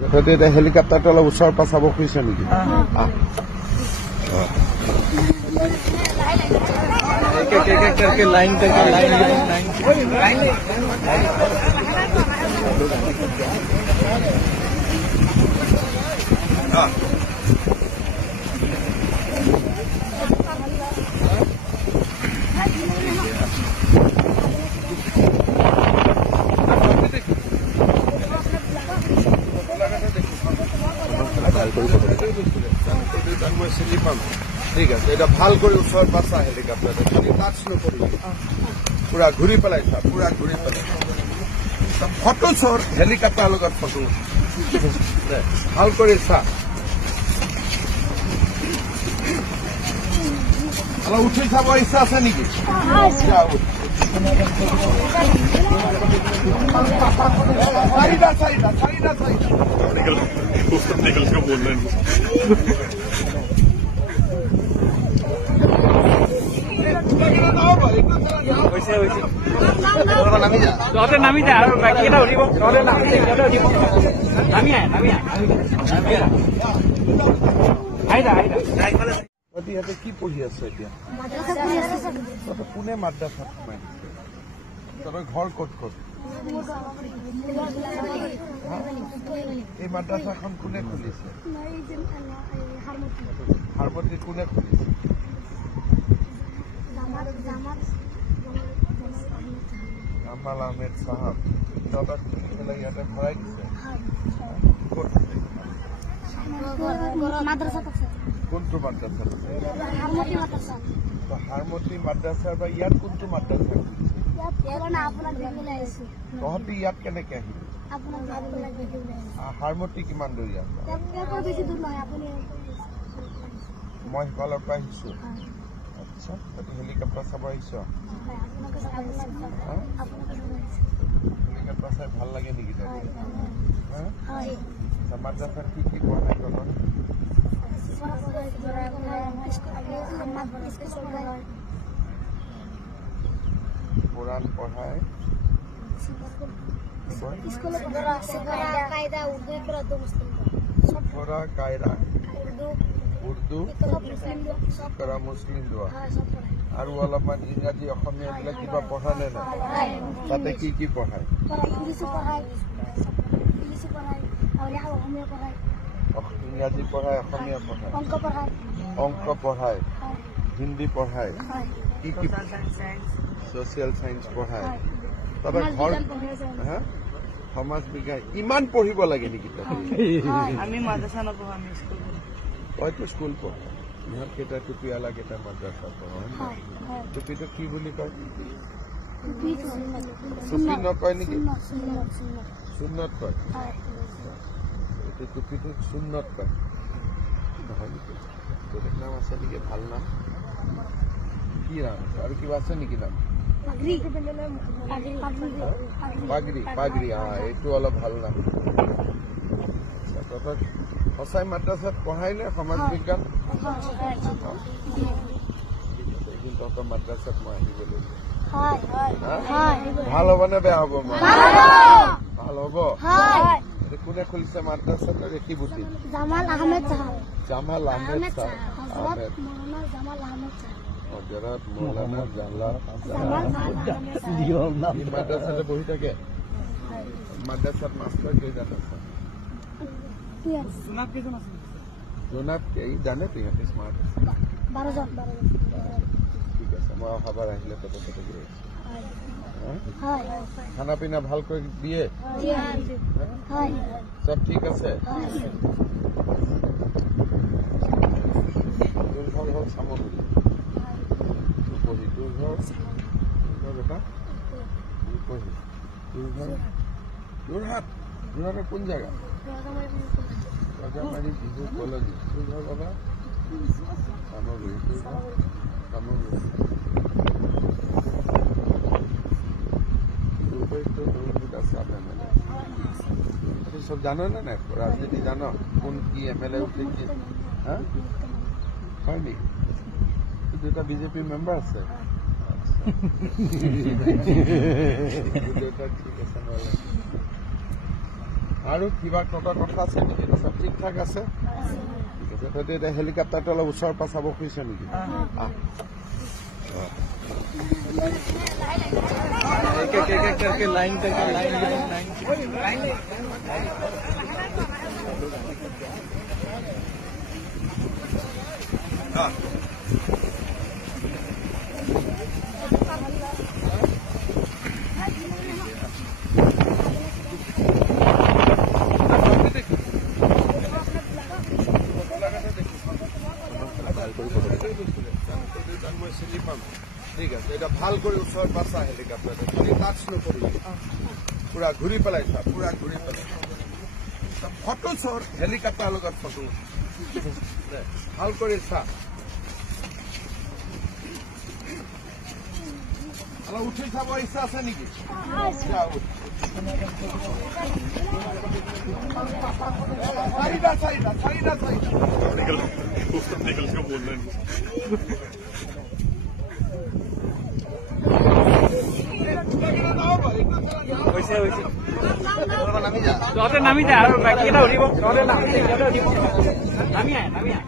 তহঁতে এতিয়া হেলিকপ্টাৰটো অলপ ওচৰৰ পৰা চাব খুজিছ নেকি? লাইন মই চিনি পাম। ঠিক আছে, এটা ভাল কৰি ওচৰৰ পৰা চা হেলিকপ্টাৰটো, টাচ নকৰিবি, পুৰা ঘূৰি পেলাই চা, পুৰা ঘূৰি পেলাই ফটো চৰ, হেলিকপ্টাৰৰ লগত ফটো ভাল কৰি চা। অলপ উঠি চাব ইচ্ছা আছে নেকি? চাৰিটা চাৰিটা চাৰিটা চাৰিটা निकल के बोल रहे हैं নামি যা আৰু বাকী এটা উঠিব নামি ইহঁতে কি পঢ়ি আছে এতিয়া? কোনে মাদ্ৰাছাত সোমাই দিছে? তহঁতৰ ঘৰ ক'ত ক'ত? এই মাদ্ৰাছাখন কোনে খুলিছে? হাৰমতি কোনে খুলিছে? জামাল আহমেদ চাহাব। তহঁতক ইয়াতে ভৰাই দিছে? ক'ত? কোনটো মাদ্ৰাছাত? হাৰমতি মাদ্ৰাছাৰ বা ইয়াত কোনটো মাদ্ৰাছা? তহঁতি ইয়াত কেনেকে আহিবি? হাৰমতি কিমান দূৰ ইয়াত? মই সিফালৰ পৰা আহিছো। আচ্ছা, তহঁতি হেলিকপ্টাৰ চাব আহিছ? হেলিকপ্টাৰ চাই ভাল লাগে নেকি? মাদ্ৰাছাত কি কি পঢ়াই তহঁতক? কোৰআন পড়ায়, সফৰা কায়দা উৰ্দু কৰা মুসলিম দোয়া আৰু অলপমান ইংৰাজী অসমীয়া বিলাক কিবা পঢ়া নে নাই? তাতে কি কি পঢ়ায়? ইংৰাজী পঢ়ায়, অসমীয়া পঢ়ায়, অংক পঢ়ায়, হিন্দী পঢ়ায়, কি কি সোশিয়াল সায়েন্স পঢ়ায়? তবে ঘৰ সমাজ বিজ্ঞান ইমান পঢ়িব লাগে নেকি? আমি মাদ্ৰাছা নপঢ়ো, আমি স্কুল পঢ়ো। তইতো স্কুল পঢ়, ইহঁত কেইটা টুপিৱালা কেইটা মাদ্ৰাছা পঢ়। টুপিটো কি বুলি কয়? টুপি নকয় নেকি? সুন্নত কয়। এইটো টুপিটো সুন্নত কয় নহয় নেকি? বেলেগ নাম আছে নেকি? ভাল নাম কি নাম আছে? আৰু কিবা আছে নেকি নাম? পাগৰি। পাগৰি, এইটো অলপ ভাল নাম। তহঁতক সঁচাই মাদ্ৰাছাত পঢ়াই নে সমাজ বিজ্ঞান? এদিন তহঁতৰ মাদ্ৰাছাত মই আহিব লাগিব। ভাল হ'ব নে বেয়া হ'ব? ভাল হ'ব। কোনে খুলিছে মাদ্ৰাছাত? কি বুদ্ধি? জামাল আহমেদ চাহাব। হজরত মৌলানা মাদ্রাসাতে বহি থাকে। মাদ্রাসাত মাস্টার কেইজন আছে? জোনাব এই জানে তো ইহঁতে স্মার্ট আছে। 12 জন। ঠিক আছে, মই অহাবাৰ আহিলে তহঁতৰ তাতে গৈ আছো। খানা পিনা ভালকৈ দিয়ে? সব ঠিক আছে? তোৰ ঘৰ হ'ল চামগুৰি। তোৰ ঘৰ বেটা যোৰহাট। যোৰহাটৰ কোন জেগা? ৰজামাৰী বিহু কলনী। তোৰ ঘৰ বাবা? চামগুৰি। তোৰ ঘৰ? চামগুৰি। সব জানো না নাই? রাজনীতি জানো? কোন কি এমএলএ উঠে কি? হয় নেকি? দুটা বিজেপি মেম্বার আছে। ঠিক আছে নহলে আৰু কিবা কথা আছে নেকি? চব ঠিক ঠাক আছে? তহঁতি এতিয়া হেলিকপ্টাৰটো অলপ ওচৰৰ পৰা চাব খুজিছ নেকি? লাইন মই চিনি পাম। ঠিক আছে, এটা ভাল কৰি ওচৰৰ পৰা চা হেলিকপ্টাৰটো, খালি টাচ নকৰিবি। পুৰা ঘূৰি পেলাইছা, পুৰা ঘূৰি পেলাই ফটো চৰ হেলিকপ্টাৰৰ লগত ফটো ভাল কৰি চা। অলপ উঠি চাব ইচ্ছা আছে নেকি? চাৰিটা চাৰিটা চাৰিটা চাৰিটা निकल के बोल रहे हैं তহঁতে নামি যা আৰু বাকীকেইটা উঠিব। তহঁতে নামি আহ, নামি আহ।